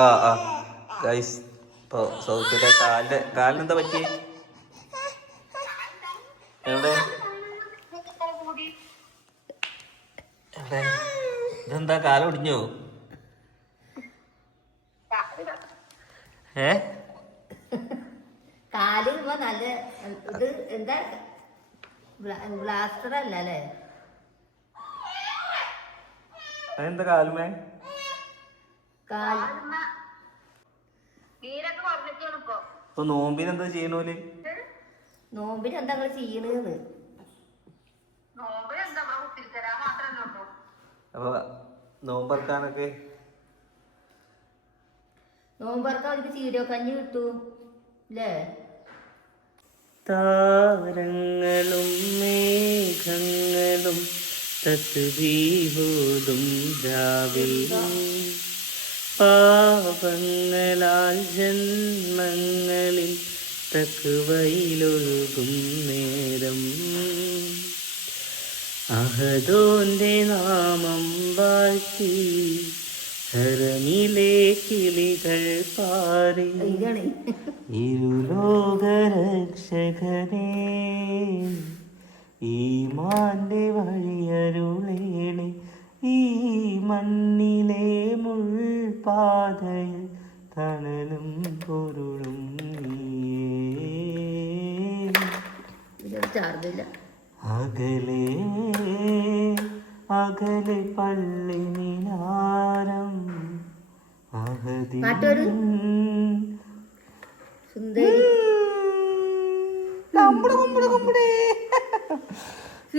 ആ ആ ഗൈസ് ഇപ്പോൾ സൗഖ്യത്തെ കാലിനെന്താ പറ്റി? എവിടെ എവിടെ ഇതെന്താ കാല് ഒടിഞ്ഞോ? ഏ കാല് നല്ല ഇത് എന്താ ബ്ലാസ്റ്റർ അല്ല അല്ലേ? അതെന്താ കാലുമേ? ഇപ്പൊ നോമ്പിന് എന്താ ചെയ്യണോല്? നോമ്പിന് എന്താ ചെയ്യണെന്ന്? അപ്പൊ നോമ്പറക്കാനൊക്കെ നോമ്പറക്കാൻ അവർക്ക് ചീരോ കഞ്ഞി കിട്ടും അല്ലേ? താരങ്ങളും മേഘങ്ങളും തസ്ബീഹോതും രാവിൽ പാപങ്ങളാൽ ജന്മങ്ങളിൽ തക്വയിലൊഴുകും നേരം അഹദോന്റെ നാമം വാഴ്ത്തി ഹരമിലെ കിളികൾ പാറി ഇരുലോകരക്ഷകനേ ഈമാന്റെ വഴിയരുളേണേ ഈ മണ്ണിലെ മുൾപാതയിൽ തണലും പൊരുളും അകലെ അകലെ പള്ളി മിനാരം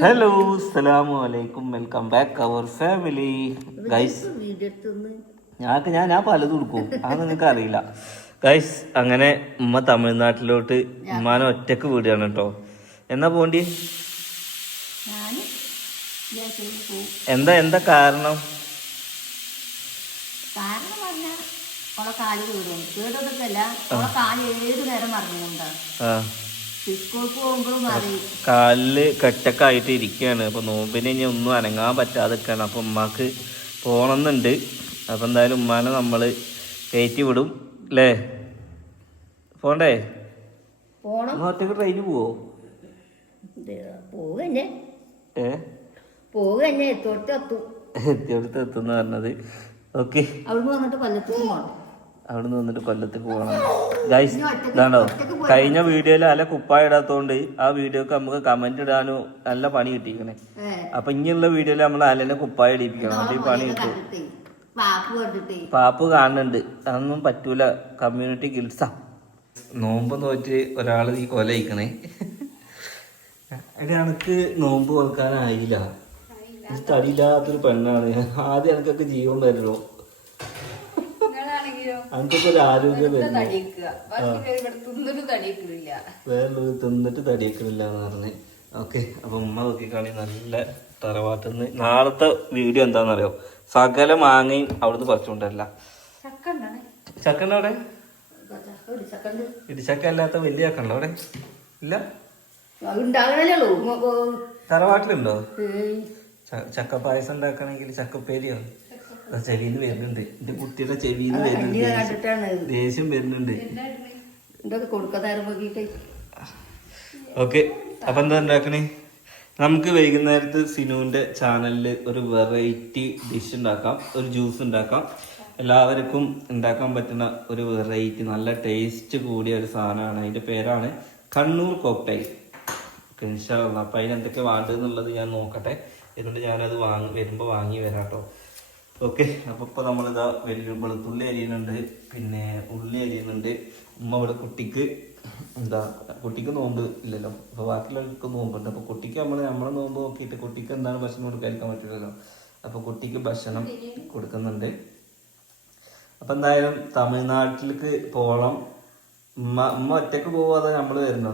ഹലോ അസ്സലാമു അലൈക്കും welcome back our family guys. ഞാൻ പലതും കൊടുക്കും അത് നിങ്ങൾക്ക് അറിയില്ല ഗൈസ്. അങ്ങനെ ഉമ്മ തമിഴ്നാട്ടിലോട്ട് ഉമ്മാനെ ഒറ്റക്ക് വീടുകയാണ് കേട്ടോ. എന്നാ പോണ്ടി? എന്താ കാരണം? കാലില് കെട്ടൊക്കെ ഇരിക്കുകയാണ്. അപ്പൊ നോമ്പിന് ഇനി ഒന്നും അനങ്ങാൻ പറ്റാതെ നിൽക്കുകയാണ്. അപ്പൊ ഉമ്മാക്ക് പോണമെന്നുണ്ട്. അപ്പൊ എന്തായാലും ഉമ്മാനെ നമ്മള് കയറ്റി വിടും അല്ലേ? പോണ്ടേ? ഒറ്റക്ക് ട്രെയിന് പോവോ? എത്തിയോടത്ത് എത്തുന്ന പറഞ്ഞത്. ഓക്കെ, അവിടുന്ന് വന്നിട്ട് കൊല്ലത്ത് പോകണം ഗൈസ്. ഇതാണോ കഴിഞ്ഞ വീഡിയോയിൽ നല്ല കുപ്പായ ഇടാത്തോണ്ട് ആ വീഡിയോക്ക് നമുക്ക് കമന്റ് ഇടാനും നല്ല പണി കിട്ടിയിരിക്കണേ. അപ്പൊ ഇനിയുള്ള വീഡിയോയിൽ നമ്മൾ അലനെ കുപ്പായ ഇടിപ്പിക്കണം. അത് ഈ പണി കിട്ടും. പാപ്പ് കാണുന്നുണ്ട്. അതൊന്നും പറ്റൂല, കമ്മ്യൂണിറ്റി ഗിൽസാ. നോമ്പ് നോറ്റ് ഒരാൾ ഈ കൊല ഇരിക്കണേ. എനക്ക് നോമ്പ് വെക്കാനായില്ല. തടിയില്ലാത്തൊരു പെണ്ണാണ്. ആദ്യം എനിക്കൊക്കെ ജീവൻ വരുന്നു. എനിക്കൊക്കെ ഒരു ആരോഗ്യം വരുന്നു. വേറൊരു തിന്നിട്ട് തടിയേക്കണില്ല എന്ന് പറഞ്ഞ്. ഓക്കെ, അപ്പൊ ഉമ്മ നോക്കിക്കാണി നല്ല തറവാട്ടിന്ന്. നാളത്തെ വീഡിയോ എന്താണെന്നറിയോ? സകല മാങ്ങയും അവിടുന്ന് പറിച്ചുകൊണ്ടല്ല. ചക്കണ്ട അവിടെ? ഇടിച്ചക്ക അല്ലാത്ത വലിയ ചക്ക ഉണ്ടോ അവിടെ? ഇല്ല, തറവാട്ടിലുണ്ടോ? ചക്ക പായസം ഉണ്ടാക്കണമെങ്കിൽ ചക്കപ്പേരിയോ ചെവിന്ന് വരുന്നുണ്ട്. എന്റെ കുട്ടിയുടെ ചെവിന്ന് വരുന്നുണ്ട്. ദേഷ്യം വരുന്നുണ്ട്. ഓക്കെ, അപ്പൊ എന്താ ഉണ്ടാക്കണേ? നമുക്ക് വൈകുന്നേരത്ത് സിനുവിന്റെ ചാനലിൽ ഒരു വെറൈറ്റി ഡിഷ് ഉണ്ടാക്കാം, ഒരു ജ്യൂസ് ഉണ്ടാക്കാം. എല്ലാവർക്കും ഉണ്ടാക്കാൻ പറ്റുന്ന ഒരു വെറൈറ്റി നല്ല ടേസ്റ്റ് കൂടിയ ഒരു സാധനമാണ്. അതിന്റെ പേരാണ് കണ്ണൂർ കോക്ടൈൽ. ഇൻഷാല്ലാ. അപ്പൊ അതിനെന്തൊക്കെ വേണ്ടതെന്നുള്ളത് ഞാൻ നോക്കട്ടെ. എന്നിട്ട് ഞാനത് വരുമ്പോൾ വാങ്ങി വരാം കേട്ടോ. ഓക്കെ, അപ്പോൾ ഇപ്പോൾ നമ്മളിതാ വെളുത്തുള്ളി അരിയുന്നുണ്ട്, പിന്നെ ഉള്ളി അരിയുന്നുണ്ട്. ഉമ്മ ഇവിടെ കുട്ടിക്ക് നോമ്പ് ഇല്ലല്ലോ, അപ്പോൾ ബാക്കിയുള്ളവർക്ക് നോമ്പുണ്ട്. അപ്പോൾ കുട്ടിക്ക് നമ്മളെ നോമ്പ് നോക്കിയിട്ട് കുട്ടിക്ക് എന്താണ് ഭക്ഷണം കൊടുക്കാൻ പറ്റില്ലല്ലോ. അപ്പോൾ കുട്ടിക്ക് ഭക്ഷണം കൊടുക്കുന്നുണ്ട്. അപ്പം എന്തായാലും തമിഴ്നാട്ടിലേക്ക് പോകണം. ഉമ്മ ഒറ്റക്ക് പോവാതെ നമ്മൾ വരണോ?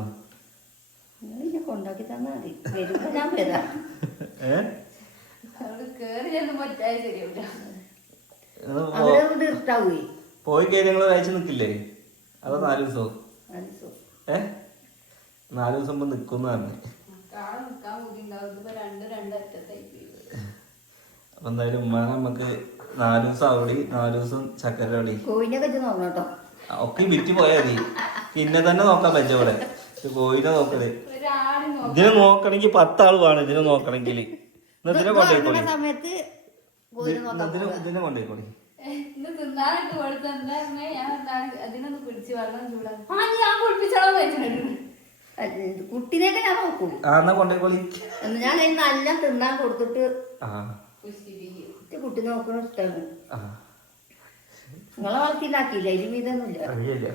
പോയി കഴിഞ്ഞാൽ ഞങ്ങള് കഴിച്ചു നിക്കില്ലേ? അതോ 4 ദിവസവും? 4 ദിവസം മുമ്പ് നിക്കുന്ന പറഞ്ഞു. അപ്പൊ എന്തായാലും ഉമ്മ നമുക്ക് 4 ദിവസം അവിടെ 4 ദിവസം ചക്കര അവിടെ കോഴിനെ കെട്ടി നോക്കണം കേട്ടോ. ഒക്കെ വിറ്റ് പോയാൽ മതി. പിന്നെ തന്നെ നോക്കാൻ പറ്റും ഇവിടെ. കോഴിനെ നോക്കല് ഇതിനെ നോക്കണമെങ്കിൽ 10 ആള് വേണം ഇതിനെ നോക്കണമെങ്കിൽ. ഇതിനെ കൊണ്ടുപോയിക്കോളി, സമയത്ത് ഇതിനെ കൊണ്ടുപോയിക്കോളി. കുട്ടീനെയൊക്കെ ഞാൻ നോക്കൂ. എന്നാ കൊണ്ടുപോയിക്കോളി. ഞാൻ നല്ല തിന്നാൻ കൊടുത്തിട്ട് കുട്ടി നോക്കണ ഇഷ്ടമാണ്. നിങ്ങളെ വളർത്തിണ്ടാക്കിയില്ല, ഇതിന് ഇതൊന്നുമില്ല.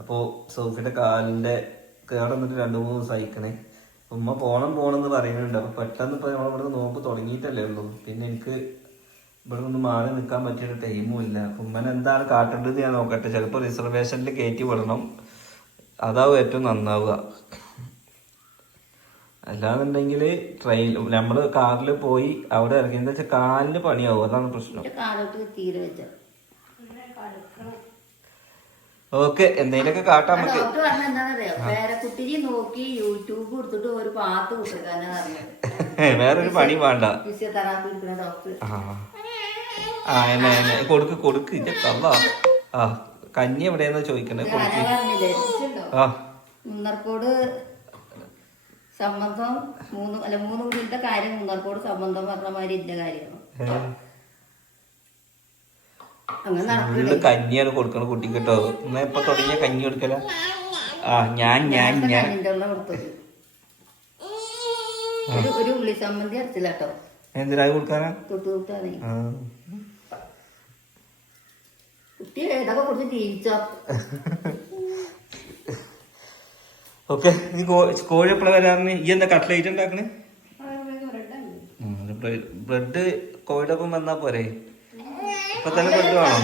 അപ്പോ സോഫിയുടെ കാലിന്റെ കേടന്നിട്ട് 2-3 ദിവസം അയക്കണേ. ഉമ്മ പോണെന്ന് പറയുന്നുണ്ട്. അപ്പൊ പെട്ടെന്ന് ഇപ്പൊ നമ്മളിവിടെ നോക്ക് തുടങ്ങിയിട്ടല്ലേ ഉള്ളൂ. പിന്നെ എനിക്ക് ഇവിടെ നിന്ന് മാറി നിൽക്കാൻ പറ്റിയൊരു ടൈമും ഇല്ല. ഉമ്മനെ എന്താണ് കാട്ടേണ്ടത് ഞാൻ നോക്കട്ടെ. ചിലപ്പോ റിസർവേഷനിൽ കയറ്റി വിടണം, അതാവും ഏറ്റവും നന്നാവുക. അല്ലാന്നുണ്ടെങ്കിൽ ട്രെയിൻ നമ്മള് കാറിൽ പോയി അവിടെ ഇറങ്ങി എന്താ വെച്ചാൽ കാലിന് പണിയാവും, അതാണ് പ്രശ്നം. ഓക്കെ, എന്തെങ്കിലുമൊക്കെ കാട്ടാൻ നമുക്ക്. ഡോക്ടർ പറഞ്ഞ എന്താണെന്നറിയോ, പേരക്കുട്ടിയെ നോക്കി യൂട്യൂബ് കൊടുത്തിട്ട് ഒരു പാത്ത് കൊടുക്കാനാ പറഞ്ഞത്. വേറൊരു പണി വേണ്ട. ഫിസിയോതെറാപ്പി എടുക്കുന്ന ഡോക്ടർ. കൊടുക്ക് ഇന്റെ കള്ള. കഞ്ഞി എവിടെയാന്നാ ചോദിക്കണേ. മുന്നർക്കോട് സംബന്ധം 3 വീട്ടിലത്തെ കാര്യം മുന്നർക്കോട് സംബന്ധം പറഞ്ഞ മാതിരി ഇന്റെ കാര്യമാണ്. ഫുള്ള് കഞ്ഞിയാണ് കൊടുക്കണ കുട്ടി കേട്ടോ. എന്നാ ഇപ്പൊ തുടങ്ങിയ കഞ്ഞി കൊടുക്കല. ഞാൻ ഒരു ഉള്ളി സംബന്ധി അരച്ചില്ല കേട്ടോ. എന്തിനാ കൊടുക്കാനാ? തൊട്ടുകൂട്ടാണ് കുട്ടി ഏതൊക്കെ കൊടുത്ത് ജീവിച്ചോ. ഓക്കെ, നീ കോഴി എപ്പോഴാ വരാറിന്? ഈ എന്താ കട്ട്ലേറ്റ് ഉണ്ടാക്കണേ? ബ്രെഡ് കോഴിയുടെ ഒപ്പം വന്നാ പോരെ? ഇപ്പൊ തന്നെ ബ്രെഡ് വേണോ?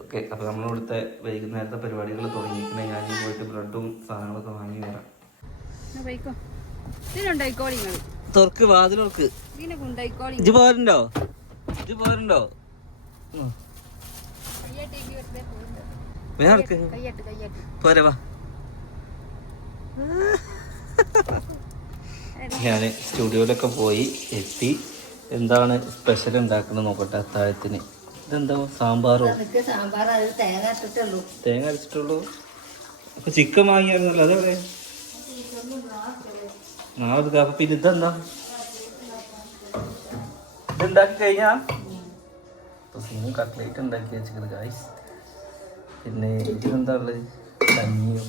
ഓക്കെ, അപ്പൊ നമ്മളിവിടുത്തെ വൈകുന്നേരത്തെ പരിപാടികൾ തുടങ്ങിയിരിക്കണേ. ഞാൻ പോയിട്ട് ബ്രെഡും സാധനങ്ങളൊക്കെ വാങ്ങി വരാം. തുറക്ക് വാതിലോർക്ക്. ഇജ്ജ് പോരണ്ടോ? പോരെ വാ. ഞാൻ സ്റ്റുഡിയോയിലൊക്കെ പോയി എത്തി. എന്താണ് സ്പെഷ്യൽ ഉണ്ടാക്കുന്നത് നോക്കട്ടെ അത്താഴത്തിന്. ഇതെന്താ സാമ്പാറോ? തേങ്ങ അരച്ചിട്ടുള്ളൂ. അപ്പൊ ചിക്കൻ വാങ്ങിയായിരുന്നല്ലോ, അതെവിടെ? അപ്പൊ പിന്നെ ഇതെന്താ ഇതുണ്ടാക്കി കഴിഞ്ഞാ കട്ട്ലേറ്റ് ഉണ്ടാക്കി വെച്ചിട്ട് ഗായ്സ്. പിന്നെ ഇതിലെന്താ ഉള്ളത്? കഞ്ഞിയോ?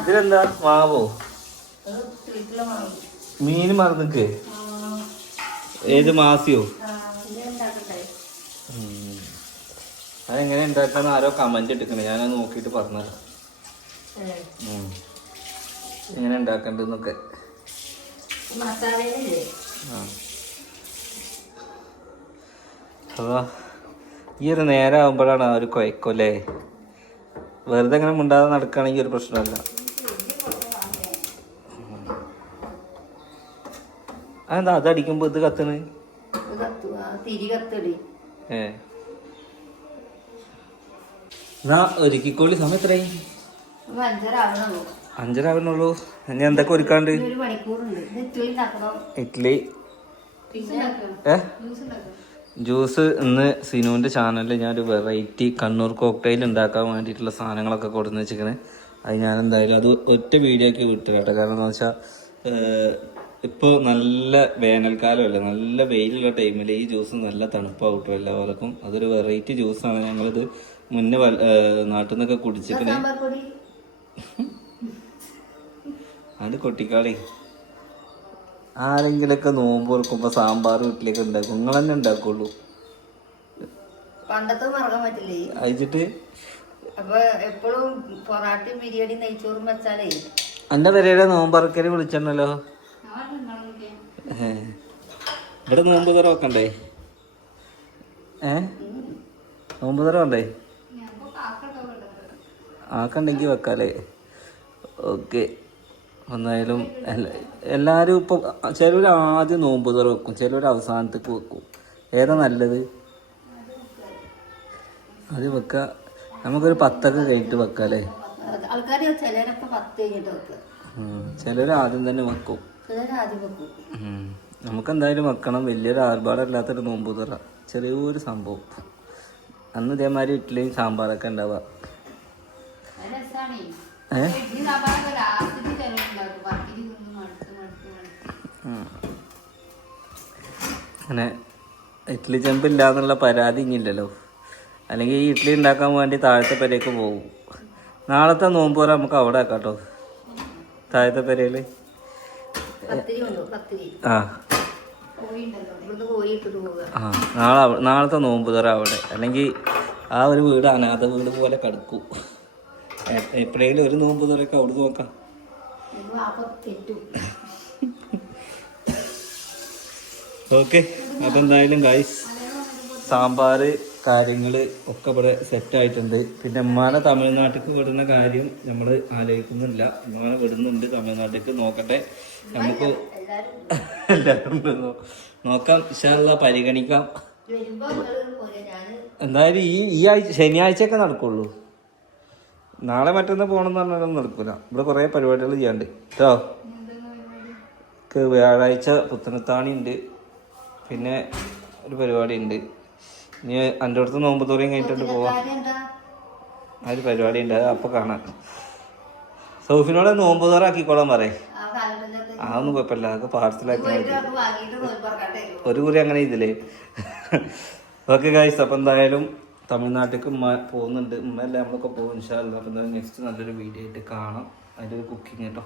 ഇതിലെന്താ മാവോ? മീൻ മറന്നിക്ക്. ഏത് മാസിയോ? അതെങ്ങനെ ഉണ്ടാക്കാന്ന് ആരോ കമന്റ് ഇട്ടിക്കണേ. ഞാനത് നോക്കിയിട്ട് പറഞ്ഞത് എങ്ങനെ ഉണ്ടാക്കണ്ടെന്നൊക്കെ. അതാ ഈ ഒരു നേരം ആകുമ്പോഴാണ് ആ ഒരു കുഴക്കല്ലേ. വെറുതെ അങ്ങനെ മിണ്ടാതെ നടക്കുകയാണെങ്കിൽ ഒരു പ്രശ്നമല്ല. അതെന്താ അതടിക്കുമ്പോ ഇത് കത്തണ്? ഒരുക്കിക്കോളി. സമയം എത്രയായി? 5:30 ആവുന്നുള്ളൂ. ഇനി എന്തൊക്കെ ഒരുക്കാണ്ട്? ഇഡ്ഡലി. ജ്യൂസ് ഇന്ന് സിനുവിൻ്റെ ചാനലിൽ ഞാനൊരു വെറൈറ്റി കണ്ണൂർ കോക്ടെയിൽ ഉണ്ടാക്കാൻ വേണ്ടിയിട്ടുള്ള സാധനങ്ങളൊക്കെ കൊടുന്ന് വെച്ചിരിക്കണേ. അത് ഞാൻ എന്തായാലും അത് ഒറ്റ വീഡിയോ ആക്കി വിട്ടു കേട്ടോ. കാരണം എന്താ വെച്ചാൽ ഇപ്പോൾ നല്ല വേനൽക്കാലമല്ലേ, നല്ല വെയിലുള്ള ടൈമിൽ ഈ ജ്യൂസ് നല്ല തണുപ്പാവും എല്ലാവർക്കും. അതൊരു വെറൈറ്റി ജ്യൂസാണ്. ഞങ്ങളിത് മുന്നേ നാട്ടിൽ നിന്നൊക്കെ കുടിച്ചിരിക്കണേ. അത് കൊട്ടിക്കാളി. ആരെങ്കിലൊക്കെ നോമ്പ് തുറക്കുമ്പോ സാമ്പാർ വീട്ടിലേക്ക് ഉണ്ടാക്കും. നിങ്ങൾ തന്നെ ഉണ്ടാക്കുള്ളൂ. പണ്ടത്തെ മറക്കാൻ പറ്റില്ലേ അയച്ചിട്ട്. അപ്പൊ എപ്പോഴും പൊറാട്ടയും ബിരിയാണി നെയ്ച്ചോറും വെച്ചാലേ എന്റെ പെരയുടെ നോമ്പറക്കല് വിളിച്ചല്ലോ. ഇവിടെ നോമ്പ് തുറ വെക്കണ്ടേ? നോമ്പ് തുറ വേണ്ടേ? ആക്കണ്ടെങ്കിൽ വെക്കാലേ. ഓക്കെ, എന്തായാലും എല്ലാവരും ഇപ്പം ചിലർ ആദ്യം നോമ്പ് തുറ വെക്കും, ചിലർ അവസാനത്തേക്ക് വെക്കും. ഏതാ നല്ലത്? അത് വെക്കുക. നമുക്കൊരു 10 കഴിഞ്ഞിട്ട് വെക്കാം അല്ലേ? ആൾക്കാർ ചിലരൊക്കെ 10 കഴിഞ്ഞിട്ട് വെക്കുക, ചിലർ ആദ്യം തന്നെ വെക്കും. ചിലർ ആദ്യം വെക്കും. നമുക്ക് എന്തായാലും വെക്കണം. വലിയൊരു ആർഭാടമില്ലാത്തൊരു നോമ്പ് തുറ, ചെറിയൊരു സംഭവം. അന്ന് ഇതേമാതിരി ഇഡ്ഡലിയും സാമ്പാറൊക്കെ ഉണ്ടാവുക. അങ്ങനെ ഇഡ്ഡലി ചെമ്പില്ല എന്നുള്ള പരാതി ഇനിയില്ലല്ലോ. അല്ലെങ്കിൽ ഈ ഇഡ്ഡലി ഉണ്ടാക്കാൻ വേണ്ടി താഴത്തെ പെരേക്ക് പോകും. നാളത്തെ നോമ്പ് തുറ നമുക്ക് അവിടെ ആക്കാം കേട്ടോ, താഴത്തെ പെരയിൽ. ആ നാളത്തെ നോമ്പ് തുറ അവിടെ. അല്ലെങ്കിൽ ആ ഒരു വീട് അനാഥ വീട് പോലെ കിടക്കും. എപ്പോഴേലും ഒരു നോമ്പ് തുറയൊക്കെ അവിടെ നോക്കാം. ഓക്കെ, അപ്പം എന്തായാലും ഗൈസ് സാമ്പാർ കാര്യങ്ങൾ ഒക്കെ ഇവിടെ സെറ്റായിട്ടുണ്ട്. പിന്നെ ഉമ്മാനെ തമിഴ്നാട്ടിലേക്ക് വിടുന്ന കാര്യം നമ്മൾ ആലോചിക്കുന്നില്ല. ഉമ്മാനെ വിടുന്നുണ്ട് തമിഴ്നാട്ടിലേക്ക്. നോക്കട്ടെ, നമുക്ക് എല്ലാവരും നോക്കാം, ഇൻഷാല്ലാ പരിഗണിക്കാം. എന്തായാലും ഈ ആഴ്ച ശനിയാഴ്ചയൊക്കെ നടക്കുള്ളൂ. നാളെ മറ്റന്നാ പോകണമെന്ന് പറഞ്ഞാലൊന്നും നടക്കൂല. ഇവിടെ കുറേ പരിപാടികൾ ചെയ്യാണ്ട് കേട്ടോ. വ്യാഴാഴ്ച പുത്തനത്താണി ഉണ്ട്, പിന്നെ ഒരു പരിപാടി ഉണ്ട്. ഇനി എൻ്റെ അടുത്ത് നോമ്പ് തോറിയും കഴിഞ്ഞിട്ട് പോവാം. ആ ഒരു പരിപാടി ഉണ്ട്, അത് അപ്പോൾ കാണാം. സൗഫിനോട് നോമ്പ് തോറ ആക്കിക്കോളാൻ പറയേ. അതൊന്നും കുഴപ്പമില്ല, അതൊക്കെ പാർസലാക്കി ഒരു കുറി അങ്ങനെ ഇതില്ലേ. ഓക്കെ ഗൈസ്, അപ്പം എന്തായാലും തമിഴ്നാട്ടിലേക്ക് ഉമ്മ പോകുന്നുണ്ട്. ഉമ്മ എല്ലാം നമ്മളൊക്കെ പോകും ഇൻഷാ അല്ലാഹ്. അപ്പം എന്തായാലും നെക്സ്റ്റ് നല്ലൊരു വീഡിയോ ആയിട്ട് കാണാം. അതിൻ്റെ ഒരു കുക്കിങ് കേട്ടോ.